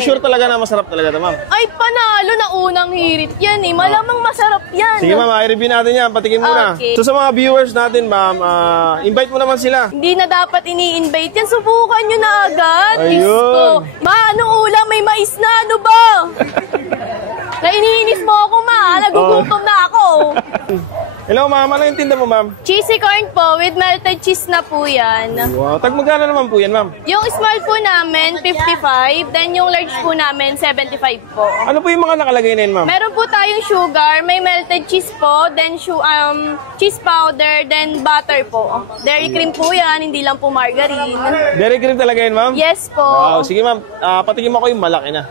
sure talaga na masarap talaga ito, ma'am? Ay, panalo na unang hirit yan eh. Malamang masarap yan. Sige, ma'am, i-review natin yan. Patikin muna. Okay. So, sa mga viewers natin, ma'am, invite mo naman sila. Hindi na dapat ini-invite yan. Subukan nyo na agad. Ayun. Diyos ko. Ma, anong ulam? May mais na. Ano ba? Nainiinis mo ako, ma. Nagugutom na ako. Hello, ma'am. Ano yung tinda mo, ma'am? Cheesy corn po with melted cheese na po yan. Wow. Magkano naman po yan, ma'am? Yung small po namin, 55. Then yung large po namin, 75 po. Ano po yung mga nakalagay na yun, ma'am? Meron po tayong sugar, may melted cheese po, then cheese powder, then butter po. Dairy cream po yan, hindi lang po margarine. Dairy cream talaga yun, ma'am? Yes po. Wow. Sige, ma'am. Patikin mo ko yung malaki na.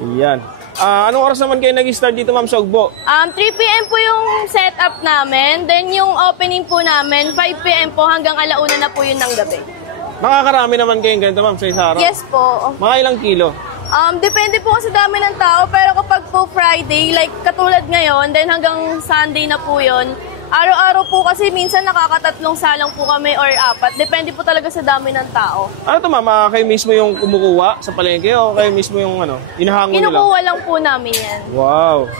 Ayan. Anong oras naman kayo nag-start dito, ma'am, sa Ugbo? 3 p.m. po yung setup namin. Then yung opening po namin, 5 p.m. po hanggang alauna na po yun ng gabi. Nakakarami naman kayong ganito, ma'am, sa isang araw? Yes po. Mga ilang kilo? Depende po sa dami ng tao, pero kapag po Friday, like katulad ngayon, then hanggang Sunday na po yun, araw-araw po kasi minsan nakakatatlong salang po kami or 4. Depende po talaga sa dami ng tao. Ano to, ma'am? Kayo mismo yung kumukuha sa palengke o kayo mismo yung inahangon nila? Kinukuha lang po namin yan. Wow.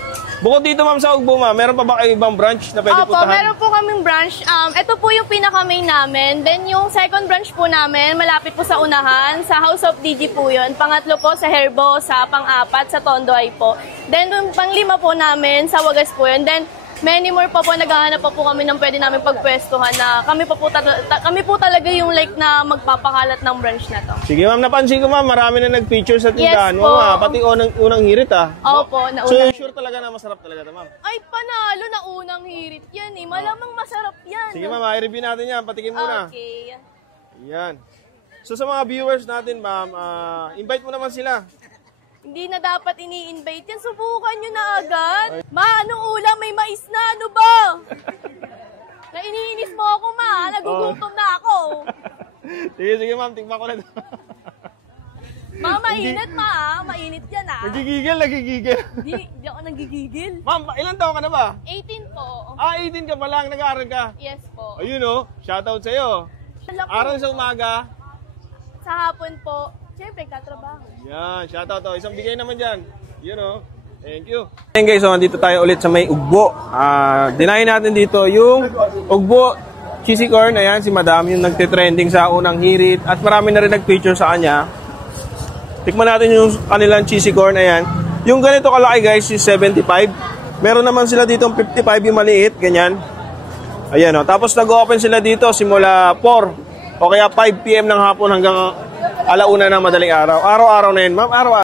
Bukod dito, ma'am, sa Ugbo, ma'am, meron pa ba kayo ibang branch na pwede Opo, puntahan? meron po kaming branch. Ito po yung pinaka-main namin. Then yung second branch po namin, malapit po sa unahan. Sa House of DG po yun. Pangatlo po sa Herbo, sa pang-4 sa Tondo ay po. Then yung pang-5 po namin, sa Wagas po yun. Then many more pa po, naghahanap pa po kami ng pwede namin pagpwestuhan na kami po talaga yung like na magpapakalat ng branch na to. Sige, ma'am, napansin ko, ma'am, marami na nag-feature sa tindahan mo, po. pati unang hirit, Opo, So, sure talaga na masarap talaga ito, ma'am? Ay, panalo na unang hirit yan eh. Malamang masarap yan. Sige, ma'am, i-review natin yan. Patikin muna. Okay. Yan. So, sa mga viewers natin, ma'am, invite mo naman sila. Hindi na dapat ini-invite yan. Subukan nyo na agad. Ma, anong ulam? May mais na. Ano ba? Nainiinis mo ako, ma. Nagugutom na ako. Sige, ma'am. Tingnan ko na. Ma, mainit, ma. Mainit yan, Nagigigil. Di ako nagigigil. Ma'am, ilang taon ka na ba? 18 po. 18 ka pa lang. Nag-aaral ka. Yes po. Ayun, shoutout sa'yo. Araw sa umaga. Sa hapon po. Siyempre, katrabaho. Yan, shoutout to. Isang bigay naman dyan. Thank you. Ayan guys, so nandito tayo ulit sa may Ugbo. Dinayin natin dito yung Ugbo cheesy corn. Ayan, si Madam yung nagtitrending sa unang hirit. At marami na rin nag-feature sa kanya. Tikman natin yung kanilang cheesy corn. Ayan. Yung ganito kalaki guys is 75. Meron naman sila dito 55 yung maliit. Ganyan. Ayan o. Tapos nag-open sila dito simula 4 o kaya 5 p.m. ng hapon hanggang alauna ng madaling araw. Araw-araw na yun, ma'am. Araw-araw.